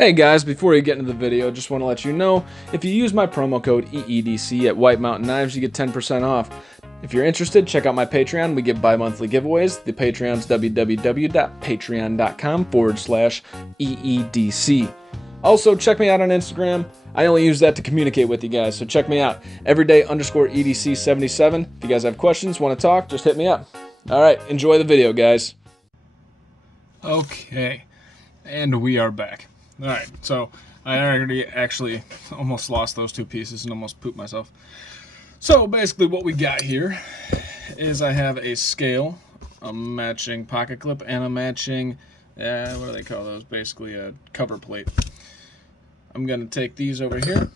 Hey guys, before you get into the video, just want to let you know, if you use my promo code EEDC at White Mountain Knives, you get 10% off. If you're interested, check out my Patreon. We give bi-monthly giveaways. The Patreon's www.patreon.com/EEDC. Also, check me out on Instagram. I only use that to communicate with you guys, so check me out. Everyday_EDC77. If you guys have questions, want to talk, just hit me up. Alright, enjoy the video, guys. Okay, and we are back. Alright, so I already actually almost lost those two pieces and almost pooped myself. So basically what we got here is I have a scale, a matching pocket clip, and a matching, what do they call those? Basically a cover plate. I'm going to take these over here.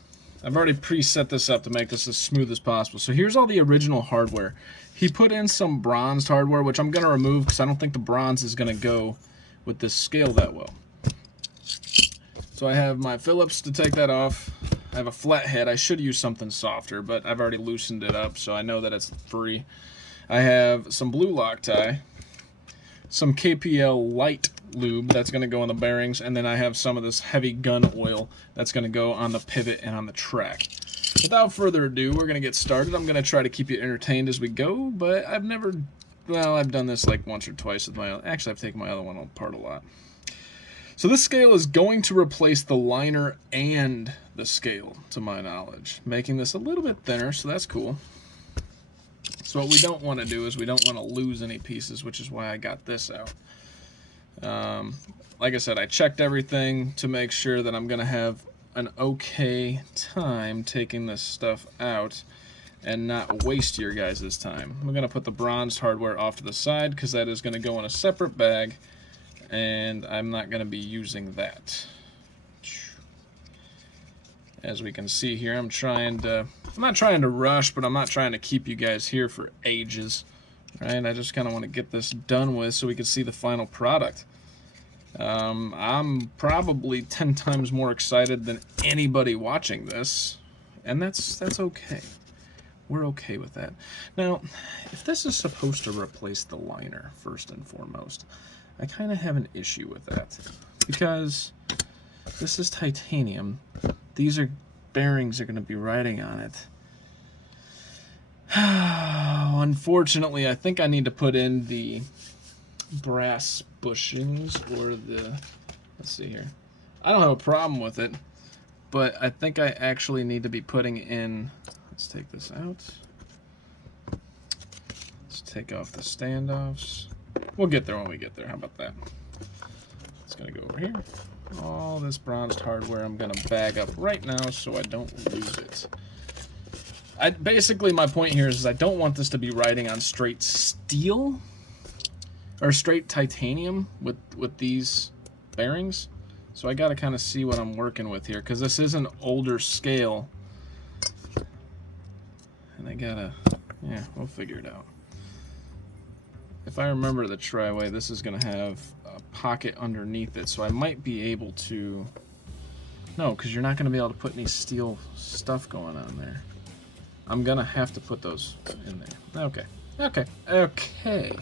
I've already preset this up to make this as smooth as possible. So here's all the original hardware. He put in some bronzed hardware, which I'm going to remove because I don't think the bronze is going to go with this scale that well. So I have my Phillips to take that off. I have a flat head. I should use something softer, but I've already loosened it up, so I know that it's free. I have some blue Loctite, some KPL light lube that's going to go on the bearings, and then I have some of this heavy gun oil that's going to go on the pivot and on the track. Without further ado, we're going to get started. I'm going to try to keep you entertained as we go, but I've done this like once or twice with my other. Actually, I've taken my other one apart a lot. So this scale is going to replace the liner and the scale, to my knowledge, making this a little bit thinner, so that's cool. So what we don't want to do is we don't want to lose any pieces, which is why I got this out. Like I said, I checked everything to make sure that I'm going to have an okay time taking this stuff out and not waste your guys' time. I'm going to put the bronzed hardware off to the side because that is going to go in a separate bag, and I'm not going to be using that. As we can see here, I'm not trying to rush, but I'm not trying to keep you guys here for ages. Right? I just kind of want to get this done with so we can see the final product. I'm probably 10 times more excited than anybody watching this, and that's okay. We're okay with that. Now, if this is supposed to replace the liner, first and foremost, I kind of have an issue with that, because this is titanium. These bearings are going to be riding on it. Unfortunately, I think I need to put in the brass bushings or the, let's see here. I don't have a problem with it, but I think I actually need to be putting in, let's take this out. Let's take off the standoffs. We'll get there when we get there. How about that? It's going to go over here. All this bronzed hardware I'm going to bag up right now so I don't lose it. Basically, my point here is I don't want this to be riding on straight steel or straight titanium with these bearings. So I got to kind of see what I'm working with here, because this is an older scale. And I got to, yeah, we'll figure it out. If I remember the tri-way, this is going to have a pocket underneath it, so I might be able to... No, because you're not going to be able to put any steel stuff going on there. I'm going to have to put those in there. Okay. Okay. Okay.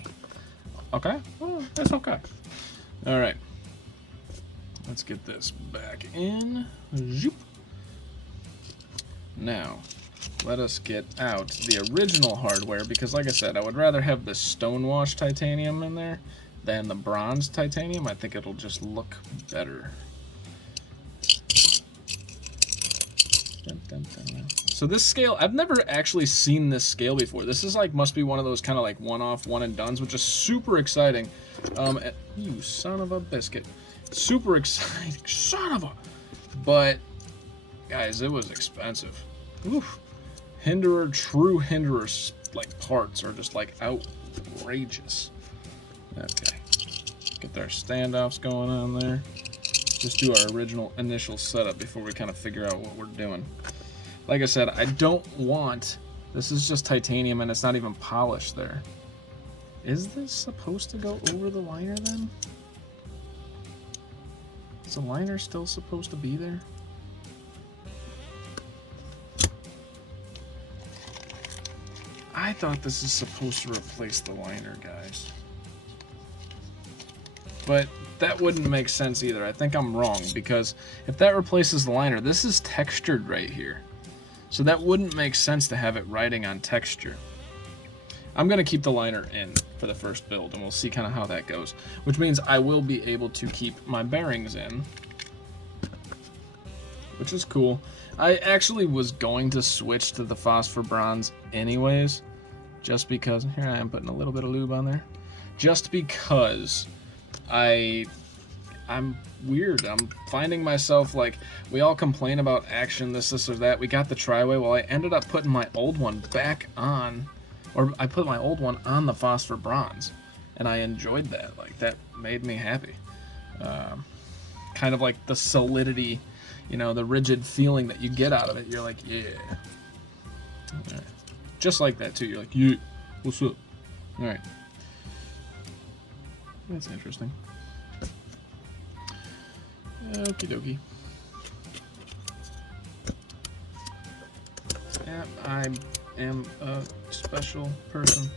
Okay? Well, that's okay. Alright. Let's get this back in. Zoop. Now, let us get out the original hardware, because like I said, I would rather have the stonewash titanium in there than the bronze titanium. I think it'll just look better. So this scale, I've never actually seen this scale before. This is like, must be one of those kind of like one-off, one-and-dones, which is super exciting. You son of a biscuit. Super exciting. Son of a... But, guys, it was expensive. Oof. Hinderer, true Hinderer like parts are just like outrageous. Okay, get our standoffs going on there. Just do our original initial setup before we kind of figure out what we're doing. Like I said, I don't want, this is just titanium and it's not even polished there. Is this supposed to go over the liner then? Is the liner still supposed to be there? I thought this is supposed to replace the liner, guys. But that wouldn't make sense either. I think I'm wrong, because if that replaces the liner, this is textured right here. So that wouldn't make sense to have it riding on texture. I'm going to keep the liner in for the first build, and we'll see kind of how that goes. Which means I will be able to keep my bearings in, which is cool. I actually was going to switch to the phosphor bronze anyways, just because, here I am putting a little bit of lube on there, just because I'm weird. I'm finding myself, like, we all complain about action, this or that. We got the Triway. Well, I ended up putting my old one back on, or I put my old one on the phosphor bronze, and I enjoyed that. Like, that made me happy. Kind of like the solidity, you know, the rigid feeling that you get out of it. You're like, yeah. All right. Just like that, too. You're like, yeah, what's up? All right. That's interesting. Okie dokie. Yeah, I am a special person.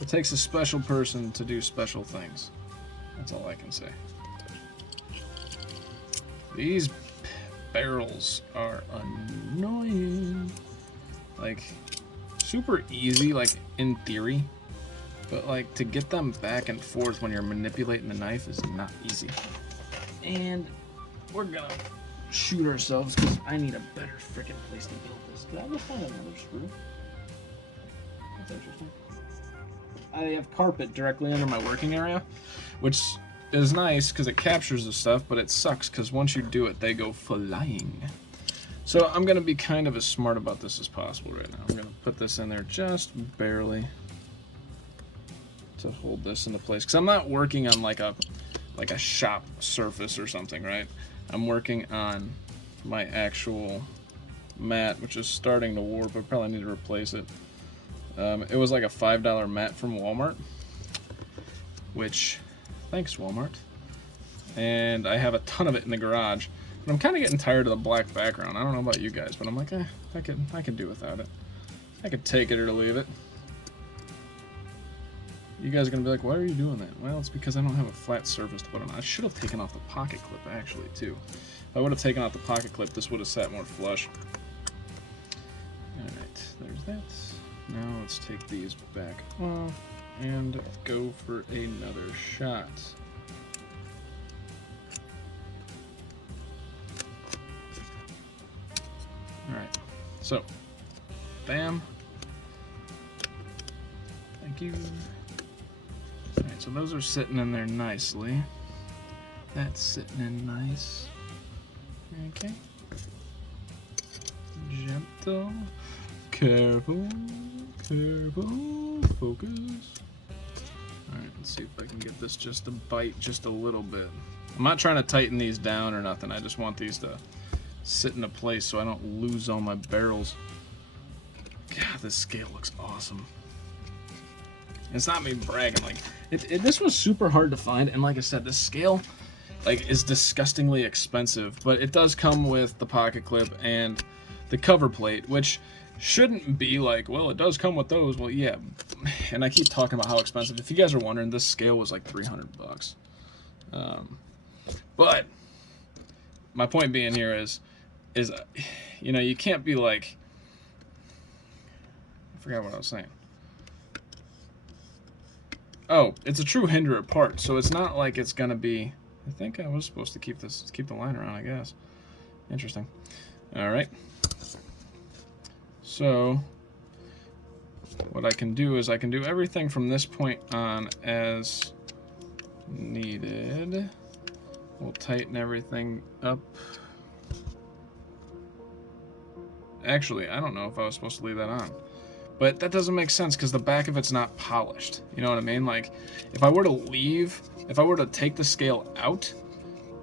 It takes a special person to do special things. That's all I can say. These barrels are annoying. Like, super easy, like, in theory. But, like, to get them back and forth when you're manipulating the knife is not easy. And we're gonna shoot ourselves because I need a better freaking place to build this. Did I just find another screw? That's interesting. I have carpet directly under my working area, which is nice because it captures the stuff, but it sucks because once you do it, they go flying. So I'm gonna be kind of as smart about this as possible right now. I'm gonna put this in there just barely to hold this into place, because I'm not working on like a shop surface or something, right? I'm working on my actual mat, which is starting to warp. I probably need to replace it. It was like a $5 mat from Walmart, which, thanks Walmart. And I have a ton of it in the garage, but I'm kind of getting tired of the black background. I don't know about you guys, but I'm like, I can do without it. I could take it or leave it. You guys are going to be like, why are you doing that? Well, it's because I don't have a flat surface to put on. I should have taken off the pocket clip, actually, too. If I would have taken off the pocket clip, this would have sat more flush. Alright, there's that. Now let's take these back off and go for another shot. Alright, so, bam. Thank you. Alright, so those are sitting in there nicely. That's sitting in nice. Okay. Gentle. Careful. Careful. Focus. Alright, let's see if I can get this just to bite just a little bit. I'm not trying to tighten these down or nothing. I just want these to sit in a place so I don't lose all my barrels. God, this scale looks awesome. It's not me bragging, like, this was super hard to find, and like I said, this scale, like, is disgustingly expensive, but it does come with the pocket clip and the cover plate, which shouldn't be like, well, it does come with those. Well, yeah, and I keep talking about how expensive. If you guys are wondering, this scale was like $300. But my point being here is, you know, you can't be like, I forgot what I was saying. Oh, it's a true Hinderer part, so it's not like it's gonna be. I think I was supposed to keep the liner on, I guess. Interesting. All right. So what I can do is I can do everything from this point on as needed. We'll tighten everything up. Actually, I don't know if I was supposed to leave that on. But that doesn't make sense because the back of it's not polished. You know what I mean? Like, if I were to take the scale out,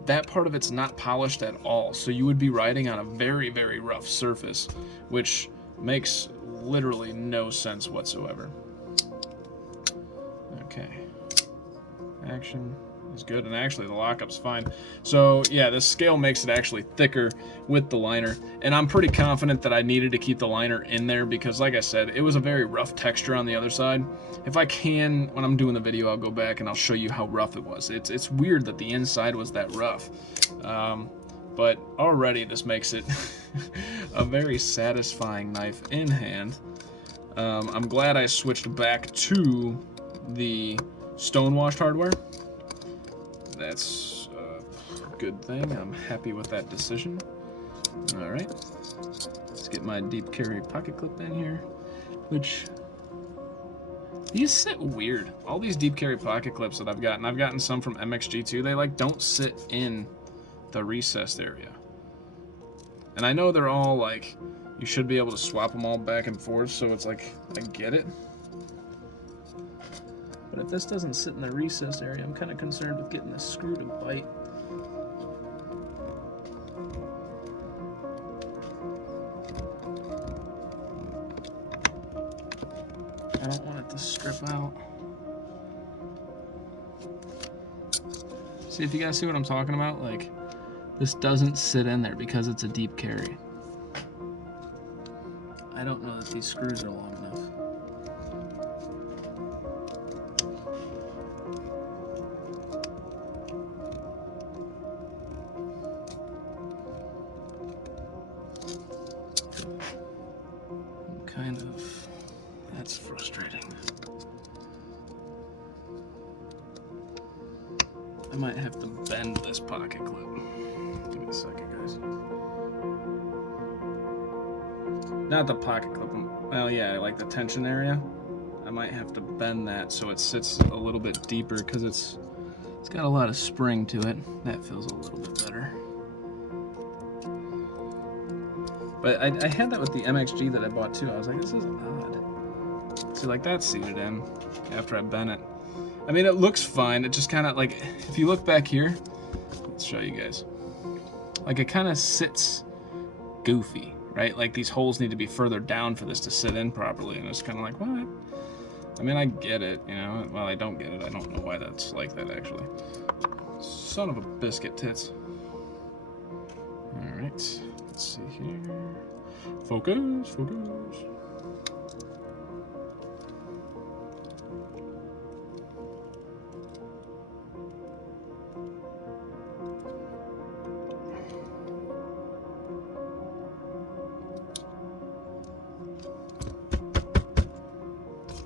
that part of it's not polished at all. So you would be riding on a very, very rough surface, which makes literally no sense whatsoever. Okay. Action. is good, and actually the lockup's fine. So yeah, this scale makes it actually thicker with the liner, and I'm pretty confident that I needed to keep the liner in there because, like I said, it was a very rough texture on the other side. If I can, when I'm doing the video, I'll go back and I'll show you how rough it was. It's weird that the inside was that rough, but already this makes it a very satisfying knife in hand. I'm glad I switched back to the stone-washed hardware. That's a good thing. I'm happy with that decision. All right, let's get my deep carry pocket clip in here, which these sit weird. All these deep carry pocket clips that I've gotten some from MXG too, they like don't sit in the recessed area. And I know they're all like, you should be able to swap them all back and forth, so it's like, I get it. But if this doesn't sit in the recessed area, I'm kind of concerned with getting this screw to bite. I don't want it to strip out. See, if you guys see what I'm talking about, like, this doesn't sit in there because it's a deep carry. I don't know that these screws are long enough. Kind of, that's frustrating. I might have to bend this pocket clip. Give me a second, guys. Not the pocket clip, well yeah, like the tension area. I might have to bend that so it sits a little bit deeper because it's got a lot of spring to it. That feels a little bit better. But I had that with the MXG that I bought too. I was like, this is odd. See, like that's seated in after I bent it. I mean, it looks fine. It just kind of like, if you look back here, let's show you guys. Like it kind of sits goofy, right? Like these holes need to be further down for this to sit in properly. And it's kind of like, what? I mean, I get it, you know. Well, I don't get it. I don't know why that's like that actually. Son of a biscuit tits. All right. Let's see here. Focus, focus.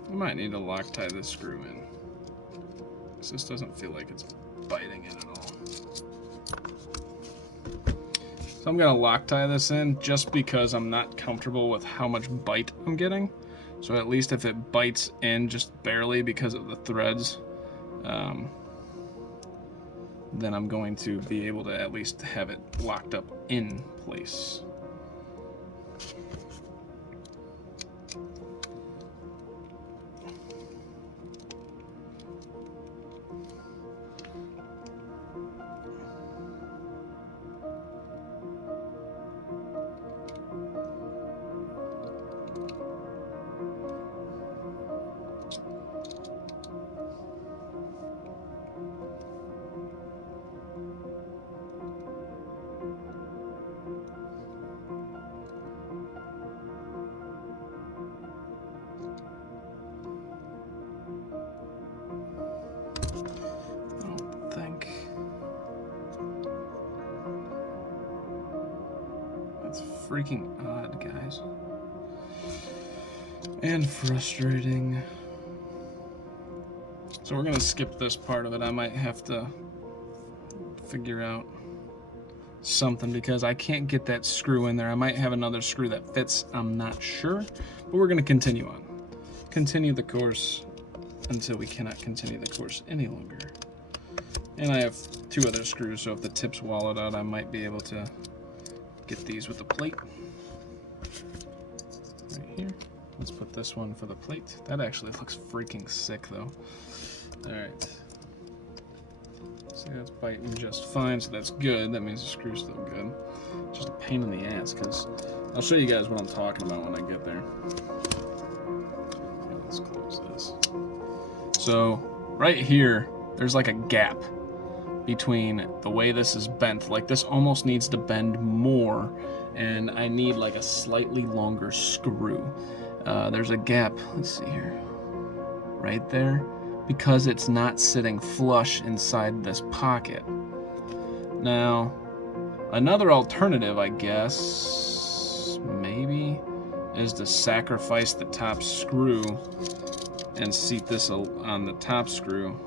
I might need to Loctite this screw in, because this doesn't feel like it's biting it at all. So I'm going to Loctite this in just because I'm not comfortable with how much bite I'm getting. So at least if it bites in just barely because of the threads, then I'm going to be able to at least have it locked up in place. That's freaking odd, guys. And frustrating. So we're gonna skip this part of it. I might have to figure out something because I can't get that screw in there. I might have another screw that fits, I'm not sure. But we're gonna continue on. Continue the course until we cannot continue the course any longer. And I have two other screws, so if the tip's wallowed out, I might be able to get these with the plate. Right here. Let's put this one for the plate. That actually looks freaking sick though. Alright. See, that's biting just fine, so that's good. That means the screw's still good. Just a pain in the ass, because I'll show you guys what I'm talking about when I get there. Okay, let's close this. So, right here, there's like a gap. between the way this is bent. Like this almost needs to bend more, and I need like a slightly longer screw. There's a gap, let's see here, right there, because it's not sitting flush inside this pocket. Now, another alternative, I guess, maybe, is to sacrifice the top screw and seat this on the top screw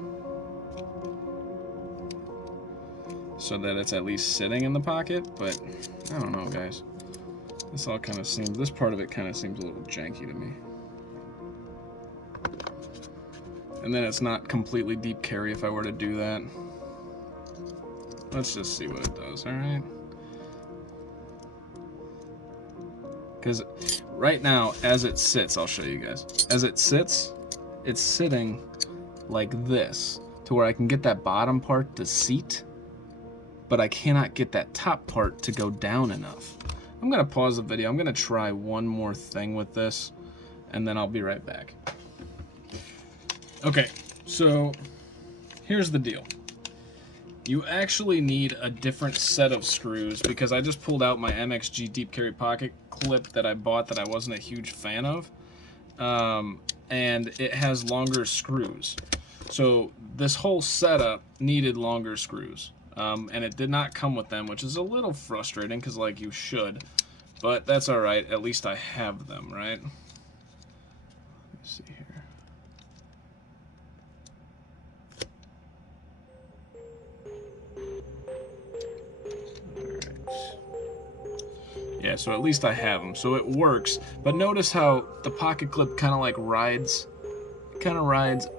so that it's at least sitting in the pocket, but I don't know, guys. This all kind of seems, this part of it kind of seems a little janky to me. And then it's not completely deep carry if I were to do that. Let's just see what it does, alright? Because right now, as it sits, I'll show you guys. As it sits, it's sitting like this, to where I can get that bottom part to seat, but I cannot get that top part to go down enough. I'm gonna pause the video. I'm gonna try one more thing with this, and then I'll be right back. Okay, so here's the deal. You actually need a different set of screws, because I just pulled out my MXG deep carry pocket clip that I bought that I wasn't a huge fan of, and it has longer screws. So this whole setup needed longer screws, and it did not come with them, which is a little frustrating, because like you should, but that's all right. At least I have them, right? Let's see here. Yeah, so at least I have them, so it works. But notice how the pocket clip kind of like rides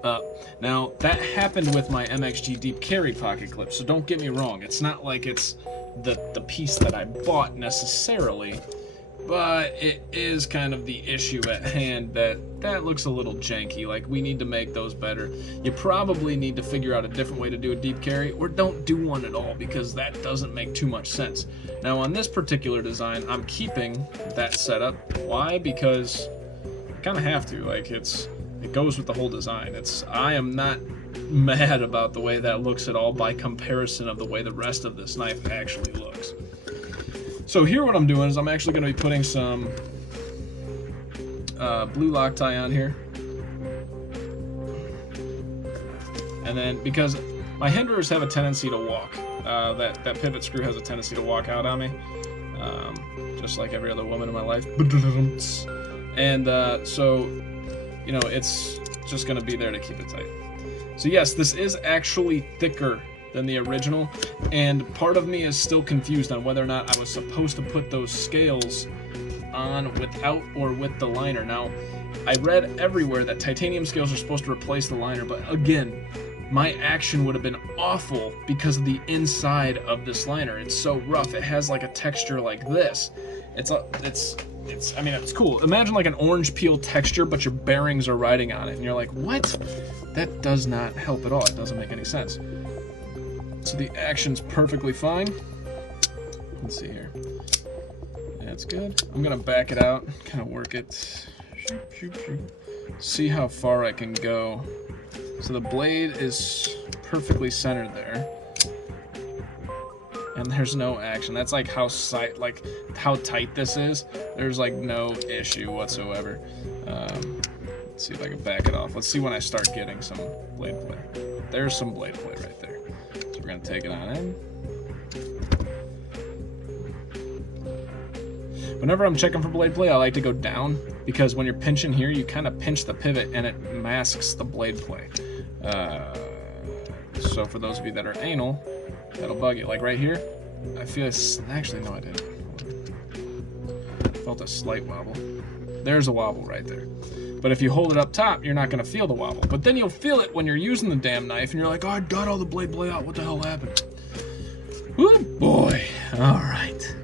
up. Now, that happened with my MXG deep carry pocket clip, so don't get me wrong. It's not like it's the piece that I bought necessarily, but it is kind of the issue at hand that looks a little janky. Like, we need to make those better. You probably need to figure out a different way to do a deep carry, or don't do one at all, because that doesn't make too much sense. Now, on this particular design, I'm keeping that setup. Why? Because I kind of have to. Like, it goes with the whole design. I am not mad about the way that looks at all by comparison of the way the rest of this knife actually looks. So here what I'm doing is I'm actually going to be putting some blue Loctite on here. And then, because my Hinderers have a tendency to walk, that pivot screw has a tendency to walk out on me, just like every other woman in my life. And so, you know, it's just going to be there to keep it tight. So yes, this is actually thicker than the original, and part of me is still confused on whether or not I was supposed to put those scales on without or with the liner. Now, I read everywhere that titanium scales are supposed to replace the liner, but again, my action would have been awful because of the inside of this liner. It's so rough. It has like a texture like this. I mean, it's cool. Imagine like an orange peel texture, but your bearings are riding on it, and you're like, what? That does not help at all. It doesn't make any sense. So the action's perfectly fine. Let's see here. That's good. I'm gonna back it out, kind of work it. See how far I can go. So the blade is perfectly centered there, and there's no action. That's like how tight this is. There's like no issue whatsoever. Let's see if I can back it off. Let's see when I start getting some blade play. There's some blade play right there. So we're gonna take it on in. Whenever I'm checking for blade play, I like to go down, because when you're pinching here, you kind of pinch the pivot and it masks the blade play. So for those of you that are anal, that'll bug you. Like right here, I feel actually no, I didn't. Felt a slight wobble. There's a wobble right there. But if you hold it up top, you're not gonna feel the wobble. But then you'll feel it when you're using the damn knife, and you're like, oh, I got all the blade play out. What the hell happened? Woo boy! All right.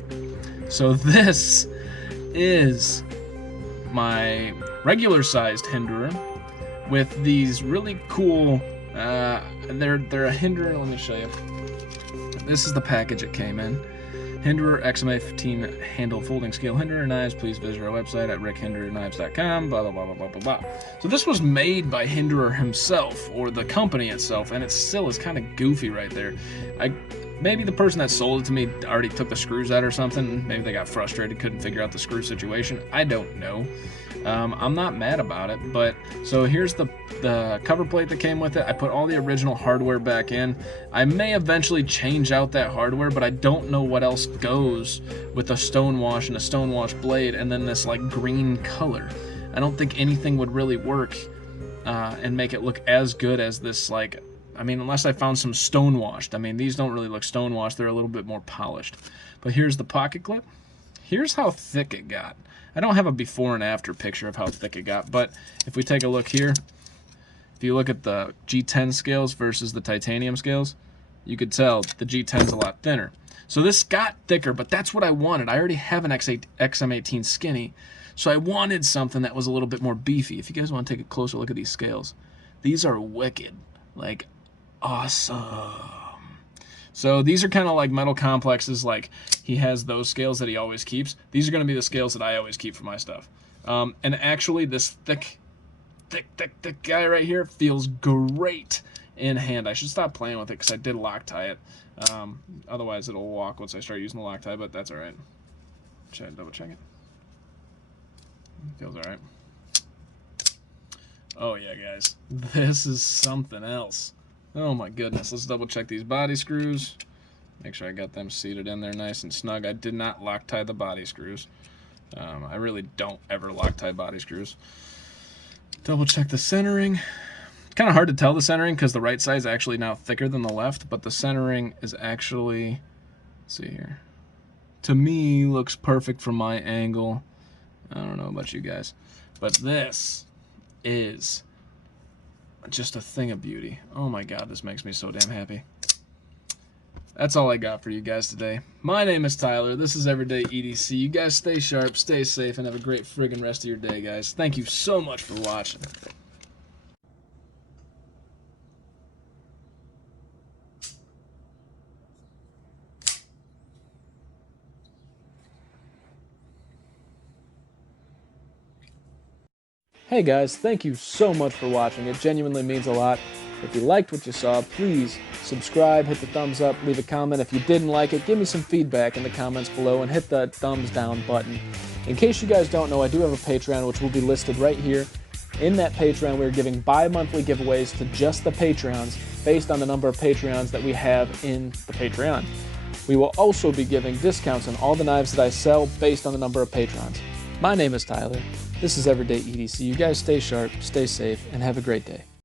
So this is my regular sized Hinderer with these really cool, they're a Hinderer. Let me show you. This is the package it came in. Hinderer XM18 handle folding scale Hinderer knives. Please visit our website at rickhindererknives.com. Blah, blah, blah, blah, blah, blah, blah. So this was made by Hinderer himself, or the company itself, and it still is kind of goofy right there. Maybe the person that sold it to me already took the screws out or something. Maybe they got frustrated, couldn't figure out the screw situation. I don't know. I'm not mad about it, but so here's the cover plate that came with it. I put all the original hardware back in. I may eventually change out that hardware, but I don't know what else goes with a stonewash and a stonewash blade and then this like green color. I don't think anything would really work and make it look as good as this, like, I mean, unless I found some stonewashed. I mean, these don't really look stonewashed. They're a little bit more polished. But here's the pocket clip. Here's how thick it got. I don't have a before and after picture of how thick it got, but if we take a look here, if you look at the G10 scales versus the titanium scales, you could tell the G10's a lot thinner. So this got thicker, but that's what I wanted. I already have an XM18 skinny, so I wanted something that was a little bit more beefy. If you guys want to take a closer look at these scales, these are wicked, like awesome. So these are kind of like metal complexes. Like he has those scales that he always keeps. These are going to be the scales that I always keep for my stuff. And actually this thick guy right here feels great in hand. I should stop playing with it because I did Loctite it. Otherwise it'll walk once I start using the Loctite, but that's all right. Should I double check it? Feels all right. Oh yeah, guys, this is something else. Oh my goodness, let's double check these body screws. Make sure I got them seated in there nice and snug. I did not Loctite the body screws. I really don't ever Loctite body screws. Double check the centering. It's kind of hard to tell the centering because the right side is actually now thicker than the left, but the centering is actually, let's see here. To me, looks perfect from my angle. I don't know about you guys, but this is just a thing of beauty. Oh my god, this makes me so damn happy. That's all I got for you guys today. My name is Tyler. This is Everyday EDC. You guys stay sharp, stay safe, and have a great friggin' rest of your day, guys. Thank you so much for watching. Hey guys, thank you so much for watching. It genuinely means a lot. If you liked what you saw, please subscribe, hit the thumbs up, leave a comment. If you didn't like it, give me some feedback in the comments below and hit the thumbs down button. In case you guys don't know, I do have a Patreon, which will be listed right here. In that Patreon, we're giving bi-monthly giveaways to just the Patreons based on the number of Patreons that we have in the Patreon. We will also be giving discounts on all the knives that I sell based on the number of patrons. My name is Tyler. This is Everyday EDC. You guys stay sharp, stay safe, and have a great day.